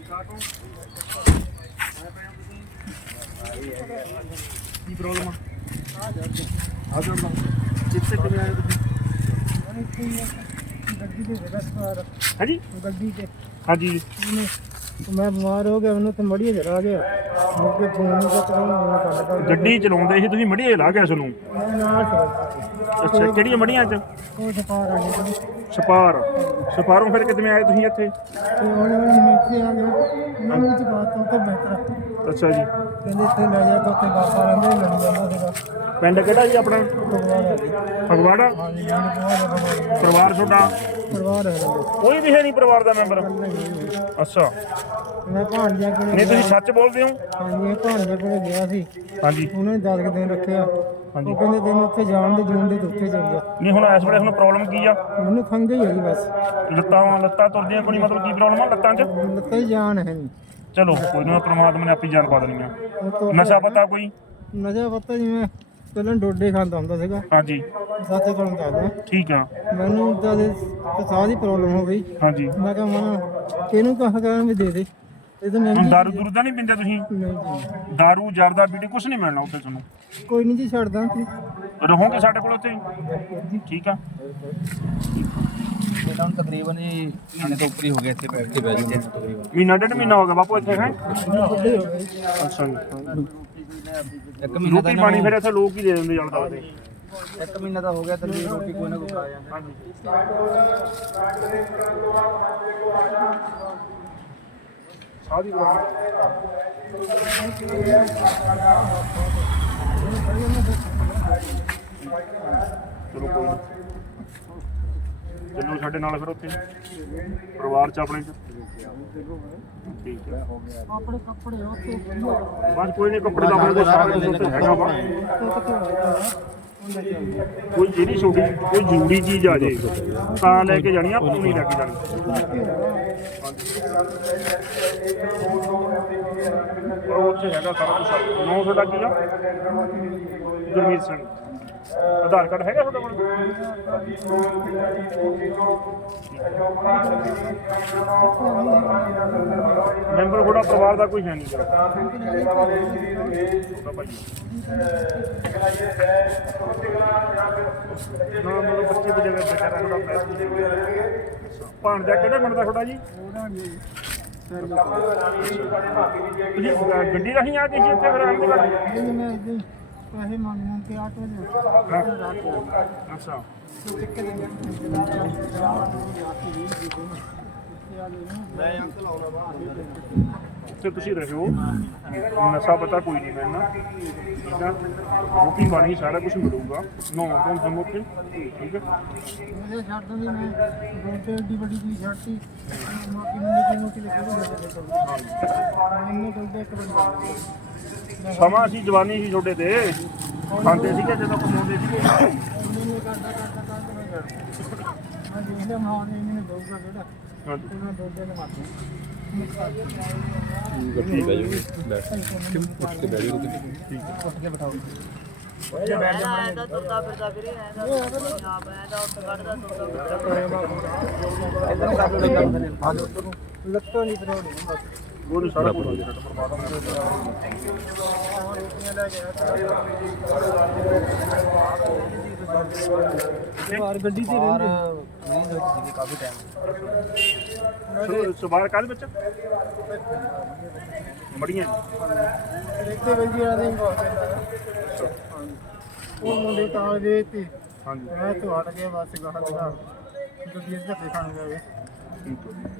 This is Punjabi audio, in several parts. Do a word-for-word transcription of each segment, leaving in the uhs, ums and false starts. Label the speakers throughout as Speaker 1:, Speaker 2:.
Speaker 1: ਕੀ ਪ੍ਰੋਬਲਮ ਆ ਆ ਜਾਂਦਾ ਕਿੱਥੇ ਕਿਵੇਂ ਆਏ ਤੁਸੀਂ
Speaker 2: ਗੱਡੀ ਤੇ ਹੈਗਾ ਸਵਾਰ
Speaker 1: ਹਾਂਜੀ
Speaker 2: ਗੱਡੀ ਤੇ
Speaker 1: ਹਾਂਜੀ
Speaker 2: ਮੈਂ ਬਿਮਾਰ ਹੋ ਗਿਆ ਮੈਨੂੰ ਤੇ ਮੜੀਏ ਜਰਾ ਗਿਆ ਮੁੱਕੇ ਫੋਨ ਨਹੀਂ ਕਰਦਾ
Speaker 1: ਗੱਡੀ ਚਲਾਉਂਦੇ ਸੀ ਤੁਸੀਂ ਮੜੀਏ ਲਾ ਗਿਆ ਤੁਹਾਨੂੰ
Speaker 2: ਮੈਂ ਨਾਲ ਸੀ
Speaker 1: ਅੱਛਾ ਕਿਹੜੀਆਂ ਮੜੀਆਂ ਚ
Speaker 2: ਉਹ ਸਪਾਰ ਆ ਗਈ
Speaker 1: ਸਪਾਰ ਸਪਾਰੋਂ ਫਿਰ ਕਿਵੇਂ ਆਏ ਤੁਸੀਂ ਇੱਥੇ
Speaker 2: ਤੇ ਹੌਲੀ ਹੌਲੀ ਨੀਚੇ ਆ ਗਿਆ ਉਹਨਾਂ ਵਿੱਚ ਬਾਤ ਤੋਂ ਤਾਂ ਬਿਹਤਰ
Speaker 1: ਅੱਛਾ ਜੀ
Speaker 2: ਕਹਿੰਦੇ ਇੱਥੇ ਲੈ ਜਾ ਤਾਂ ਉੱਥੇ ਬਾਪਾ ਰਹਿੰਦੇ ਲੜ ਜਾਂਦਾ ਸੀਗਾ
Speaker 1: ਪਿੰਡ ਕਿਹੜਾ ਜੀ ਆਪਣਾ ਫਗਵਾੜਾ
Speaker 2: ਹਾਂਜੀ ਪਰਿਵਾਰ
Speaker 1: ਪਰਿਵਾਰ ਤੁਹਾਡਾ
Speaker 2: ਪਰਿਵਾਰ ਹੈ
Speaker 1: ਕੋਈ ਵੀ ਹੈ ਨਹੀਂ ਪਰਿਵਾਰ ਦਾ ਮੈਂਬਰ ਅੱਛਾ
Speaker 2: ਮੈਂ ਭਾਂਜਿਆਂ ਕੋਲ
Speaker 1: ਨਹੀਂ ਤੁਸੀਂ ਸੱਚ ਬੋਲਦੇ ਹੋ
Speaker 2: ਹਾਂਜੀ ਭਾਂਜਿਆਂ ਕੋਲ ਗਿਆ ਸੀ
Speaker 1: ਹਾਂਜੀ
Speaker 2: ਉਹਨੇ ਦਸ ਕੁ ਦਿਨ ਰੱਖਿਆ
Speaker 1: ਹਾਂਜੀ
Speaker 2: ਉਹ ਕਹਿੰਦੇ ਤੈਨੂੰ ਉੱਥੇ ਜਾਣ ਦੇ ਜੂਨ ਦੇ ਤੇ ਉੱਥੇ ਚੱਲ ਜਾ
Speaker 1: ਨਹੀਂ ਹੁਣ ਇਸ ਵੇਲੇ ਹੁਣ ਪ੍ਰੋਬਲਮ ਕੀ ਆ
Speaker 2: ਮੈਨੂੰ ਖੰਘ ਹੀ ਹੈਗੀ ਬਸ
Speaker 1: ਲੱਤਾਂ ਲੱਤਾਂ ਤੁਰਦੀਆਂ ਕੋਈ ਮਤਲਬ ਕੀ ਪ੍ਰੋਬਲਮ ਆ ਲੱਤਾਂ 'ਚ
Speaker 2: ਲੱਤਾਂ ਹੀ ਜਾਨ ਹੈ ਨਹੀਂ
Speaker 1: ਚਲੋ ਕੋਈ ਨਾ ਪ੍ਰਮਾਤਮਾ ਨੇ ਆਪੀ ਜਾਨ ਪਾ ਦੇਣੀ ਆ
Speaker 2: ਉਹ ਤੋਂ
Speaker 1: ਨਸ਼ਾ ਪਤਾ ਕੋਈ
Speaker 2: ਨਸ਼ਾ ਪਤਾ ਜਿਵੇਂ ਪਹਿਲਾਂ ਡੋਡੇ ਖਾਂਦਾ ਹੁੰਦਾ ਸੀਗਾ
Speaker 1: ਹਾਂਜੀ
Speaker 2: ਸੱਚ ਤੁਹਾਨੂੰ ਦੱਸਦਾ
Speaker 1: ਠੀਕ ਆ
Speaker 2: ਮੈਨੂੰ ਤਾਂ ਸਾਹ ਦੀ ਪ੍ਰੋਬਲਮ ਹੋ ਗਈ
Speaker 1: ਹਾਂਜੀ
Speaker 2: ਮੈਂ ਕਿਹਾ ਮਨ ਕਿਹਨੂੰ ਕਹਾਂ ਕਹਾਂ ਵੀ ਦੇ ਦੇ ਇਹ ਤਾਂ ਮੈਂ
Speaker 1: ਹੁਣ ਦਾਰੂ ਦੂਰੂ ਤਾਂ ਨਹੀਂ ਪੀਂਦੇ ਤੁਸੀਂ
Speaker 2: ਨਹੀਂ ਜੀ
Speaker 1: ਦਾਰੂ ਜਰਦਾ ਬੀੜੀ ਕੁਛ ਨਹੀਂ ਮਿਲਣਾ ਉੱਥੇ ਤੁਹਾਨੂੰ
Speaker 2: ਕੋਈ ਨਹੀਂ ਜੀ ਛੱਡਦਾ
Speaker 1: ਰਹੋਗੇ ਸਾਡੇ ਕੋਲ ਉੱਥੇ ਠੀਕ ਆ
Speaker 3: ਇਹਦਾ ਹੁਣ ਤਕਰੀਬਨ ਜੀ ਮਹੀਨੇ ਤੋਂ ਉੱਪਰ ਹੀ ਹੋ ਗਿਆ ਇੱਥੇ ਬੈਠ ਕੇ ਬੈਠ ਗਏ ਤਕਰੀਬਨ
Speaker 1: ਮਹੀਨਾ ਡੇਢ ਮਹੀਨਾ ਹੋ ਗਿਆ ਬਾਪੂ ਇੱਥੇ ਹੈ
Speaker 2: ਵੱਡੇ ਹੋ ਗਏ
Speaker 1: ਅੱਛਾ ਜੀ
Speaker 3: ਇੱਕ ਮਹੀਨਾ
Speaker 1: ਰੋਟੀ ਪਾਣੀ ਫਿਰ ਇੱਥੇ ਲੋਕ ਹੀ ਦੇ ਦਿੰਦੇ ਜਲਦਾ ਉਹਦੇ
Speaker 3: ਇੱਕ ਮਹੀਨਾ ਤਾਂ ਹੋ ਗਿਆ ਤਕਰੀਬਨ ਰੋਟੀ ਕੋਈ ਨਾ ਕੋਈ ਖਾ ਜਾਂਦਾ
Speaker 1: ਹਾਂਜੀ ਸਾਦੀ ਚਲੋ ਕੋਈ ਨੀ। ਚੱਲੋ ਸਾਡੇ ਨਾਲ ਫਿਰ ਉੱਥੇ ਪਰਿਵਾਰ ਚ ਆਪਣੇ ਚ ਠੀਕ ਹੈ
Speaker 2: ਆਪਣੇ ਕੱਪੜੇ ਉੱਥੇ
Speaker 1: ਬਸ ਕੋਈ ਨਹੀਂ ਕੱਪੜੇ ਦਾ ਆਪਣੇ ਕੋਲ ਸਾਰਾ ਕੁਝ ਉੱਥੇ ਹੈਗਾ ਵਾ ਕੋਈ ਜਿਹੜੀ ਛੋਟੀ ਕੋਈ ਜ਼ਰੂਰੀ ਚੀਜ਼ ਆ ਜੇ ਤਾਂ ਲੈ ਕੇ ਜਾਣੀ ਆ ਆਪਾਂ ਨੂੰ ਨਹੀਂ ਲੈ ਕੇ ਜਾਣੀ ਪਰ ਉੱਥੇ ਹੈਗਾ ਸਾਰਾ ਕੁਝ ਨੌ ਤੁਹਾਡਾ ਕੀ ਆ ਗੁਰਮੀਤ ਸਿੰਘ ਆਧਾਰ ਕਾਰਡ ਹੈਗਾ ਤੁਹਾਡੇ ਕੋਲ ਮੈਂਬਰ ਤੁਹਾਡਾ ਪਰਿਵਾਰ ਦਾ ਕੋਈ ਹੈ ਨਹੀਂ ਨਾ ਮਤਲਬ ਬੱਚੇ ਦੀ ਜਗ੍ਹਾ ਬੈਠਾ ਰਹਿਣਾ ਭਾਣਜਾ ਕਿਹੜਾ ਪਿੰਡ ਦਾ ਤੁਹਾਡਾ ਜੀ ਤੁਸੀਂ ਗੱਡੀ ਰਾਹੀਂ ਆ ਗਏ ਸੀ ਇੱਥੇ ਫਿਰ ਆਂਦੇ
Speaker 2: ਨਹੀਂ ਮੈਂ ਇੱਦਾਂ ਹੀ ਪੈਸੇ ਮੰਗਣ ਤੇ ਆਟੋ ਦੇ
Speaker 1: ਅੱਛਾ ਉੱਥੇ ਤੁਸੀਂ ਰਹੋ ਨਸ਼ਾ ਪਤਾ ਕੋਈ ਨਹੀਂ ਮਿਲਣਾ ਠੀਕ ਆ ਰੋਟੀ ਪਾਣੀ ਸਾਰਾ ਕੁਝ ਮਿਲੂਗਾ ਨਹਾਉਣ ਤੋਂ ਤੁਹਾਨੂੰ ਉੱਥੇ ਠੀਕ ਹੈ
Speaker 2: ਮੈਂ ਛੱਡ ਦਿੰਦੀ ਮੈਂ ਰੋਟੀ ਏਡੀ ਵੱਡੀ ਚੀਜ਼ ਛੱਡਤੀ ਮਾਕੀ ਮੰਡੀ ਦੀ ਨੋਟੀ ਲਿਖੀ ਹੋਈ ਹੈ ਇੰਨੇ ਕੋਲ ਇੱਕ ਬੰਦਾ
Speaker 1: ਸਮਾਂ ਸੀ ਜਵਾਨੀ ਸੀ ਛੋਟੇ ਤੇ ਖਾਂਦੇ ਸੀਗੇ ਜਦੋਂ ਕਮਾਉਂਦੇ ਸੀਗੇ
Speaker 2: ਨਹੀਂ ਕਰਦਾ ਕਰਦਾ ਕਰਦਾ ਮੈਂ ਕਰਦਾ ਮੈਂ ਦੇਖ ਲਿਆ ਮਾਂ ਨੇ ਇਹਨੇ ਦਊਗਾ ਕਿਹੜਾ
Speaker 1: ਹਾਂਜੀ
Speaker 2: ਤੇ ਮੈਂ ਦੋ ਦਿਨ ਮਾਰਦਾ
Speaker 3: ਠੀਕ ਹੈ ਜੀ ਬੈਠ ਉੱਠ ਕੇ ਬੈਠ ਜਾਓ
Speaker 1: ਠੀਕ ਹੈ
Speaker 2: ਉੱਠ ਕੇ ਬਿਠਾਓ
Speaker 4: ਐਦਾ ਤੁਰਦਾ ਫਿਰਦਾ ਫਿਰ ਐਦਾ ਆਪ ਐਦਾ ਉੱਠ ਕੱਢਦਾ ਤੁਰਦਾ
Speaker 2: ਲੱਤਾਂ ਨਹੀਂ ਫਰੋੜੀ ਬਸ
Speaker 1: ਉਹ ਨੀ ਸਾਰਾ ਕੁਝ
Speaker 2: ਬਾਹਰ ਗੱਡੀ ਤੇ
Speaker 3: ਔਰ
Speaker 2: ਰਹਿੰਦੇ
Speaker 3: ਨੀਂਦ ਵਿੱਚ ਸੀਗੀ ਕਾਫੀ ਟਾਈਮ
Speaker 1: ਸਵਾਰ ਕਾਹਦੇ ਵਿੱਚ ਮੜੀਆਂ
Speaker 2: ਦੇਖਦੇ ਬਈ ਜੀ ਆਦੇ ਉਹ ਮੁੰਡੇ ਤਾਂ ਦੇ ਤੇ
Speaker 1: ਹਾਂਜੀ
Speaker 2: ਮੈਂ ਤੋਂ ਹਟ ਗਿਆ ਬਸ ਗਾਹ ਦੀ ਗਾਹ ਗੱਡੀ ਦੇ ਧੱਕੇ ਖਾਣ ਗਏ
Speaker 1: ਠੀਕ ਹੈ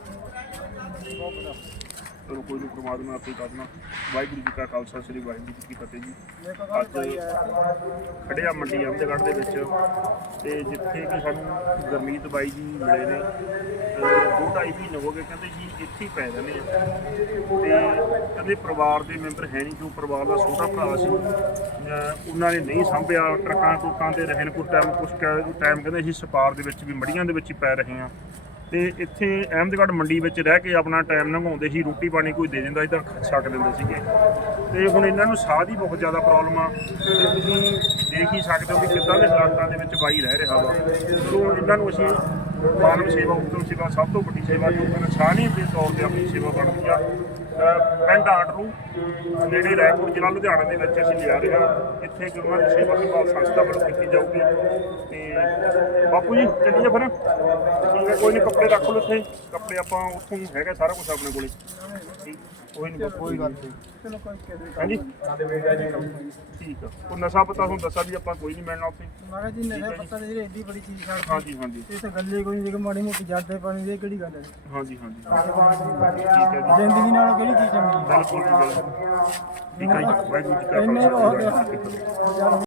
Speaker 1: ਚਲੋ ਕੋਈ ਨਹੀਂ ਪ੍ਰਮਾਤਮਾ ਆਪੇ ਕਰਨਾ ਵਾਹਿਗੁਰੂ ਜੀ ਕਾ ਖਾਲਸਾ ਸ੍ਰੀ ਵਾਹਿਗੁਰੂ ਜੀ ਕੀ ਫਤਿਹ ਜੀ ਅੱਜ ਖੜਿਆ ਮੰਡੀ ਅਹਿਮਦਗੜ੍ਹ ਦੇ ਵਿੱਚ ਤੇ ਜਿੱਥੇ ਕਿ ਸਾਨੂੰ ਗੁਰਮੀਤ ਬਾਈ ਜੀ ਮਿਲੇ ਨੇ ਦੋ ਢਾਈ ਮਹੀਨੇ ਹੋ ਗਏ ਕਹਿੰਦੇ ਜੀ ਇੱਥੇ ਹੀ ਪੈ ਰਹਿੰਦੇ ਆ ਤੇ ਕਹਿੰਦੇ ਪਰਿਵਾਰ ਦੇ ਮੈਂਬਰ ਹੈ ਨਹੀਂ ਜੋ ਪਰਿਵਾਰ ਦਾ ਛੋਟਾ ਭਰਾ ਸੀ ਉਹਨਾਂ ਨੇ ਨਹੀਂ ਸਾਂਭਿਆ ਟਰੱਕਾਂ ਟੁੱਕਾਂ ਤੇ ਰਹੇ ਨੇ ਕੁਝ ਟਾਈਮ ਕੁਝ ਟਾਈਮ ਕਹਿੰਦੇ ਅਸੀਂ ਸਪਾਰ ਦੇ ਵਿੱਚ ਵੀ ਮੜੀਆਂ ਦੇ ਵਿੱਚ ਹੀ ਪੈ ਰਹੇ ਹਾਂ ਤੇ ਇੱਥੇ ਅਹਿਮਦਗੜ੍ਹ ਮੰਡੀ ਵਿੱਚ ਰਹਿ ਕੇ ਆਪਣਾ ਟਾਈਮ ਲੰਘਾਉਂਦੇ ਸੀ ਰੋਟੀ ਪਾਣੀ ਕੋਈ ਦੇ ਦਿੰਦਾ ਸੀ ਤਾਂ ਛੱਕ ਦਿੰਦੇ ਸੀਗੇ ਤੇ ਹੁਣ ਇਹਨਾਂ ਨੂੰ ਸਾਹ ਦੀ ਬਹੁਤ ਜ਼ਿਆਦਾ ਪ੍ਰੋਬਲਮ ਆ ਤੇ ਤੁਸੀਂ ਦੇਖ ਹੀ ਸਕਦੇ ਹੋ ਵੀ ਕਿੱਦਾਂ ਦੇ ਹਾਲਾਤਾਂ ਦੇ ਵਿੱਚ ਬਾਈ ਰਹਿ ਰਿਹਾ ਵਾ ਸੋ ਇਹਨਾਂ ਨੂੰ ਅਸੀਂ ਮਾਨਵ ਸੇਵਾ ਉੱਤਮ ਸੇਵਾ ਸਭ ਤੋਂ ਵੱਡੀ ਸੇਵਾ ਜੋ ਕਿ ਇਨਸਾਨੀ ਦੇ ਤੌਰ ਤੇ ਆਪਣੀ ਸੇਵਾ ਬਣਦੀ ਆ। ਅਹ ਪਿੰਡ ਆਂਡਰੂ ਨੇੜੇ ਰਾਏਪੁਰ ਜ਼ਿਲ੍ਹਾ ਲੁਧਿਆਣਾ ਦੇ ਵਿੱਚ ਅਸੀਂ ਲਿਆ ਰਹੇ ਹਾਂ। ਇੱਥੇ ਕਿ ਉਹਨਾਂ ਦੀ ਸੇਵਾ ਸੰਭਾਲ ਸੰਸਥਾ ਵੱਲੋਂ ਕੀਤੀ ਜਾਊਗੀ। ਤੇ ਬਾਪੂ ਜੀ ਚੱਲੀਏ ਫਿਰ, ਠੀਕ ਹੈ ਕੋਈ ਨਹੀਂ, ਕੱਪੜੇ ਰੱਖ ਲਓ ਇੱਥੇ, ਕੱਪੜੇ ਆਪਾਂ ਉੱਥੋਂ ਹੈਗਾ ਸਾਰਾ ਕੁਝ ਆਪਣੇ ਕੋਲੇ, ਠੀਕ ਕੋਈ ਨਹੀਂ ਬਾਪੂ, ਕੋਈ ਗੱਲ ਨਹੀਂ।
Speaker 2: ਚਲੋ ਕੋਈ ਕਹਿ
Speaker 1: ਹਾਂਜੀ ਠੀਕ ਆ। ਉਹ ਨਸ਼ਾ ਪਤਾ ਤੁਹਾਨੂੰ ਦੱਸਿਆ ਵੀ ਆਪਾਂ ਕੋਈ ਨਹੀਂ ਮਿਲਣਾ ਉੱਥੇ।
Speaker 2: ਮੈਂ ਕਿਹਾ ਜੀ ਨਸ਼ਾ ਪੱਤਾ ਦੀ ਐਡੀ ਬੜੀ ਚੀਜ਼ ਛੱਡ
Speaker 1: ਹਾਂਜੀ ਹਾਂਜੀ
Speaker 2: ਇਹ ਤਾਂ ਗੱਲੇ ਕੋਈ ਨਹੀਂ, ਮਾੜੀ ਮੋਟੀ ਜਾਂਦੇ ਪਾਣੀ ਦੀ ਕਿਹੜੀ ਗੱਲ ਹੈ।
Speaker 1: ਹਾਂਜੀ ਹਾਂਜੀ ਠੀਕ ਹੈ ਜੀ,
Speaker 2: ਜ਼ਿੰਦਗੀ ਨਾਲ ਕਿਹੜੀ ਚੀਜ਼ ਚੰਗੀ ਹੈ।
Speaker 1: ਬਿਲਕੁਲ ਜੀ ਬਿਲਕੁਲ ਠੀਕ ਹੈ ਜੀ। ਵਾਹਿਗੁਰੂ ਜੀ ਕਾ
Speaker 2: ਇੰਨੇ
Speaker 1: ਖਾਲਸਾ
Speaker 2: ਹੋ
Speaker 1: ਵਾਹਿਗੁਰੂ
Speaker 2: ਗਿਆ
Speaker 1: ਜੀ ਕੀ ਫਤਿਹ।